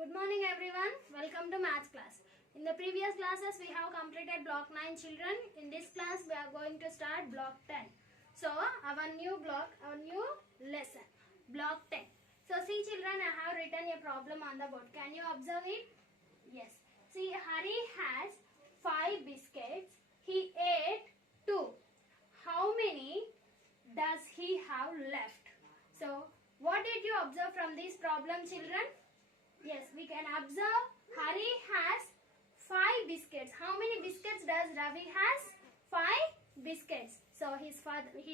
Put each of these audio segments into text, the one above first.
Good morning everyone. Welcome to maths class. In the previous classes we have completed block 9 children. In this class we are going to start block 10. So our new lesson, block 10. So see children, I have written a problem on the board. Can you observe it? Yes. See, Hari has 5 biscuits. He ate 2. How many does he have left? So what did you observe from this problem children? Yes, we can observe Hari has 5 biscuits. How many biscuits does Ravi has? 5 biscuits. So his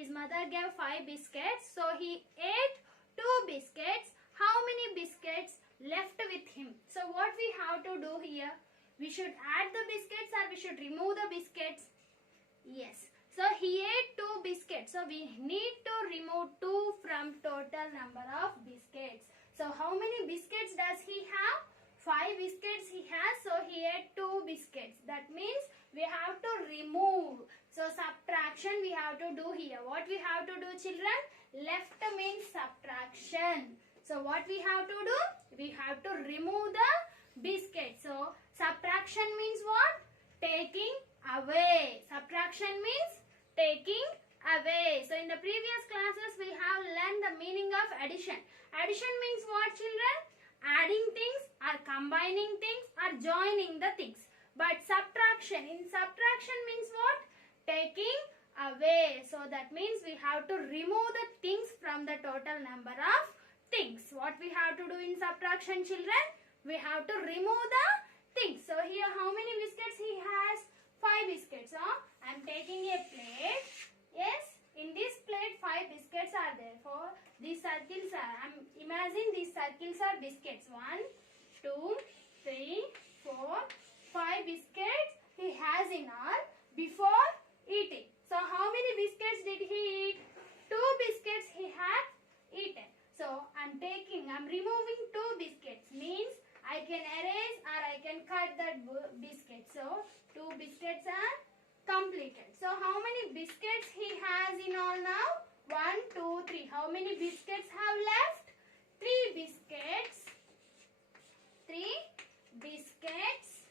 mother gave 5 biscuits. So he ate 2 biscuits. How many biscuits left with him? So what we have to do here? We should add the biscuits or we should remove the biscuits? Yes. So he ate 2 biscuits. So we need to remove 2 from total number of biscuits. So how many biscuits does he have? 5 biscuits he has. So he ate 2 biscuits. That means we have to remove. So subtraction we have to do here. What we have to do children? Left means subtraction. So what we have to do? We have to remove the biscuit. So subtraction means what? Taking away. Subtraction means taking away. So in the previous classes we have learned the meaning of addition. Addition means what children? Adding things or combining things or joining the things. But subtraction, in subtraction means what? Taking away. So that means we have to remove the things from the total number of things. What we have to do in subtraction children? We have to remove the things. So here how many biscuits he has? 5 biscuits. I am taking a plate. Yes, in this plate 5 biscuits are there. For these circles are, imagine these circles are biscuits. 1, 2, 3, 4, 5 biscuits he has in all before eating. So how many biscuits did he eat? 2 biscuits he had eaten. So I'm removing 2 biscuits. Means I can erase or I can cut that biscuit. So 2 biscuits are completed. So how many biscuits he has in all now? 1, 2, 3. How many biscuits have left? 3 biscuits. 3 biscuits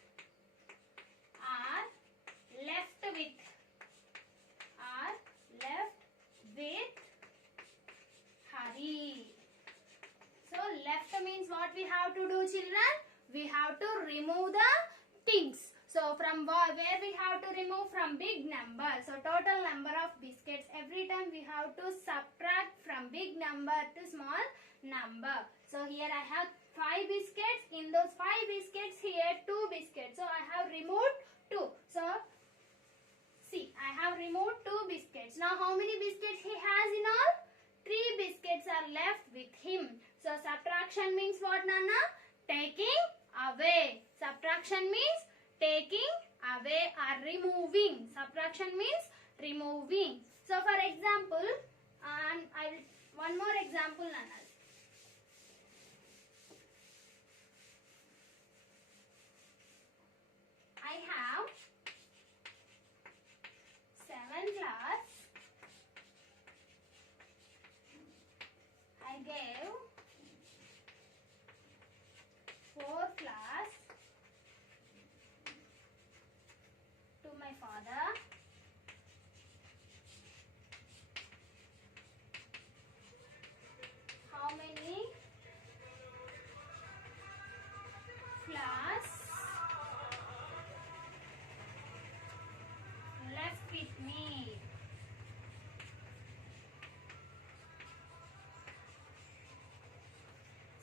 are left with Hari. So left means what we have to do children? We have to remove the things. So from where we have to remove? From big number. So total number of biscuits. Every time we have to subtract from big number to small number. So here I have 5 biscuits. In those 5 biscuits he ate 2 biscuits. So I have removed 2. So see, I have removed 2 biscuits. Now how many biscuits he has in all? 3 biscuits are left with him. So subtraction means what Nana? Taking away. Subtraction means taking away or removing. Subtraction means removing. So for example, one more example Nana. I have 7 flowers. I gave 4 flowers to my father. How many flowers left with me?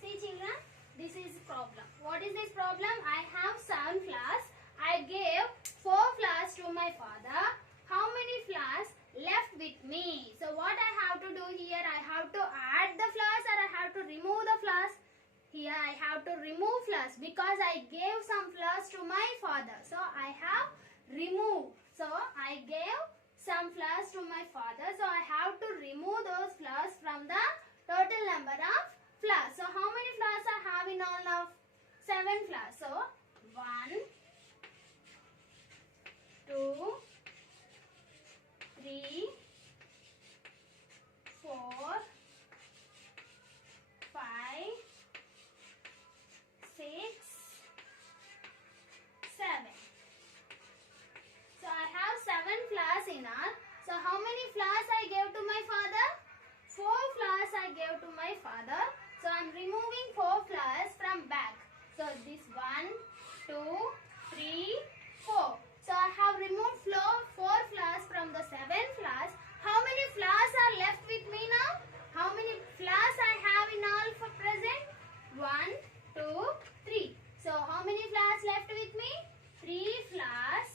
See children, this is problem. What is this problem? I have 7 flowers. I gave 4 flowers to my father. How many flowers left with me? So what I have to do here? I have to add the flowers or I have to remove the flowers? Here I have to remove flowers because I gave some flowers to my father. So I have removed. So I gave some flowers to my father. So I have to remove those flowers from the total number of flowers. So how many flowers I have in all now? 7 flowers. So 1, 2, 3, 4, 5, 6, my father. So I am removing 4 flowers from back. So this 1, 2, 3, 4. So I have removed 4 flowers from the 7 flowers. How many flowers are left with me now? How many flowers I have in all for present? 1, 2, 3. So how many flowers left with me? 3 flowers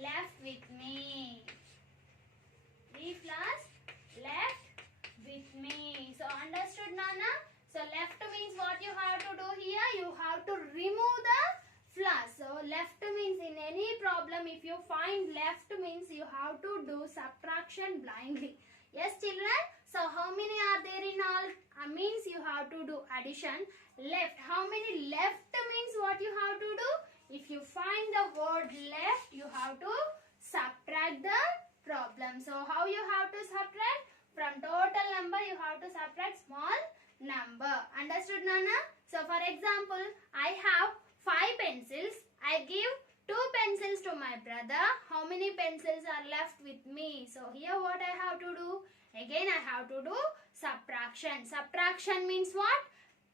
left with me. 3 flowers left with me. So understood, Nana? So left means what you have to do here? You have to remove the flowers. So left means in any problem, if you find left means you have to do subtraction blindly. Yes, children? So how many are there in all? Means you have to do addition. Left. How many left means what you have to do? If you find the word left, you have to subtract the problem. So how you have to subtract? From total number, you have to subtract small number. Understood, Nana? So for example, I have 5 pencils. I give 2 pencils to my brother. How many pencils are left with me? So here what I have to do? Again I have to do subtraction. Subtraction means what?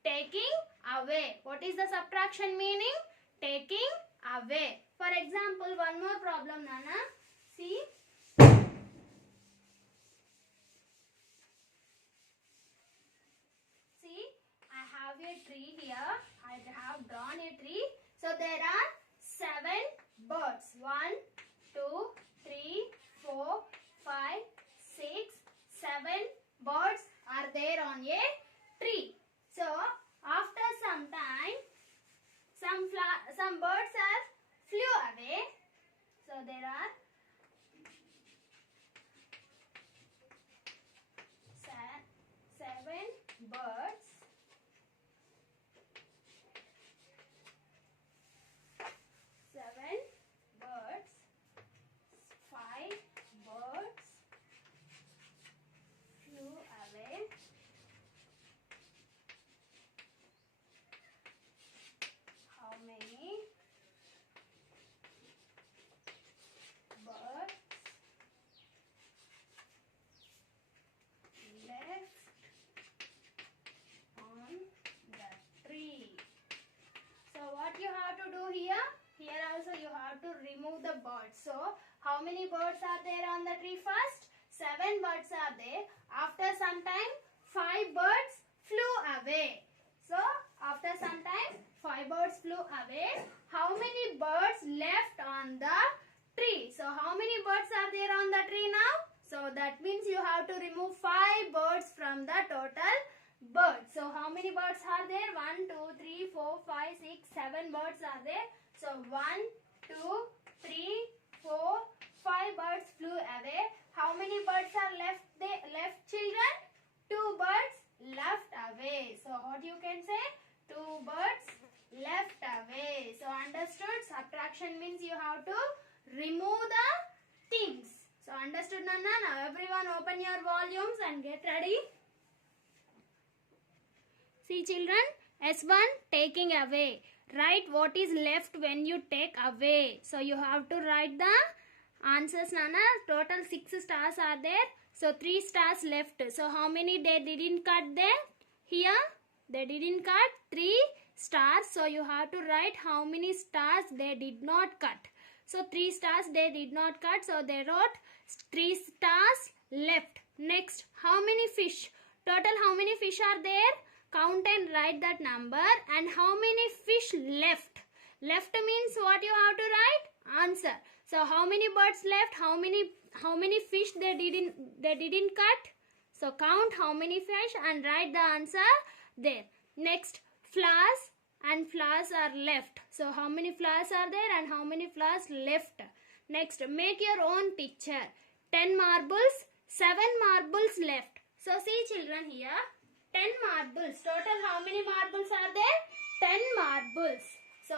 Taking away. What is the subtraction meaning? Taking away. For example, one more problem, Nana. See. I have a tree here. I have drawn a tree. So there are 7 birds. 1, 2, 3, 4, 5, 6, 7 birds are there on a tree. So after some time, some birds have flew away. So there are 7 birds. 5 birds flew away. How many birds left on the tree? So what you have to do here? Here also you have to remove the birds. So how many birds are there on the tree first? 7 birds are there. After some time, 5 birds flew away. So after some time, 5 birds flew away. How many birds left on the tree? So how many birds are there on the tree now? So that means you have to remove 5 birds from the total birds. So how many birds are there? 1, 2, 3, 4, 5, 6, 7 birds are there. So 1, 2, 3, 4, 5 birds flew away. How many birds are left children? 2 birds left away. So what you can say? 2 birds left away. So understood? Subtraction means you have to remove the things. So understood, Nana? Now everyone open your volumes and get ready. See children, S1 taking away. Write what is left when you take away. So you have to write the answers, Nana. Total 6 stars are there. So 3 stars left. So how many they didn't cut there? Here they didn't cut 3 stars. So you have to write how many stars they did not cut. So 3 stars they did not cut. So they wrote 3 stars left. Next, how many fish? Total how many fish are there? Count and write that number. And how many fish left? Left means what you have to write? Answer. So how many birds left? How many fish they didn't cut? So count how many fish and write the answer there. Next, flowers and flowers are left. So how many flowers are there and how many flowers left? Next, make your own picture. 10 marbles, 7 marbles left. So see children here. 10 marbles. Total how many marbles are there? 10 marbles. So,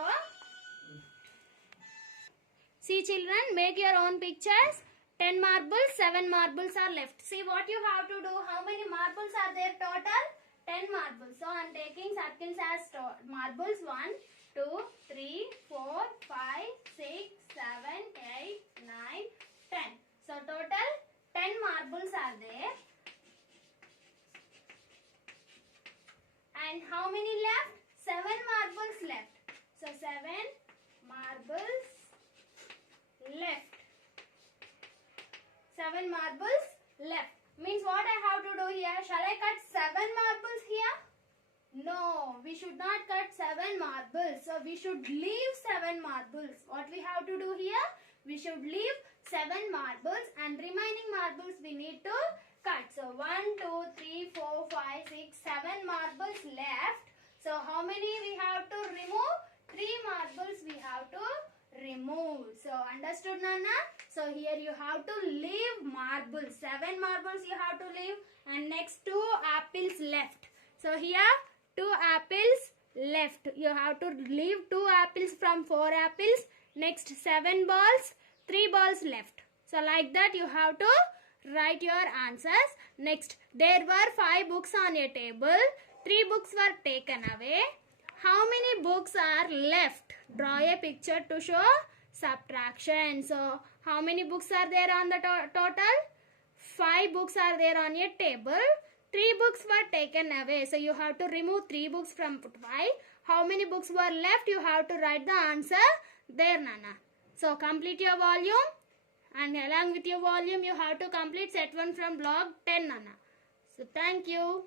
see children, make your own pictures. 10 marbles, 7 marbles are left. See what you have to do. How many marbles are there total? 10 marbles. So, I am taking circles as marbles. 1, 2, 3, 4, 5, 6, 7, 8, 9, 10. So, total 10 marbles are there. And how many left? 7 marbles left. So 7 marbles left. 7 marbles left. Means what I have to do here? Shall I cut 7 marbles here? No, we should not cut 7 marbles. So we should leave 7 marbles. What we have to do here? We should leave 7 marbles and remaining marbles we need to cut. So 1, 2, 3, 4, 5, 6, 7 marbles left. So how many we have to remove? 3 marbles we have to remove. So understood, Nana? So here you have to leave marbles. 7 marbles you have to leave and next 2 apples left. So here 2 apples left. You have to leave 2 apples from 4 apples. Next 7 balls, 3 balls left. So like that you have to write your answers. Next, there were 5 books on a table. 3 books were taken away. How many books are left? Draw a picture to show subtraction. So how many books are there on the total? 5 books are there on a table. 3 books were taken away. So you have to remove 3 books from 5. How many books were left? You have to write the answer there, Nana. So complete your volume. And along with your volume, you have to complete set 1 from block 10, Nana. So thank you.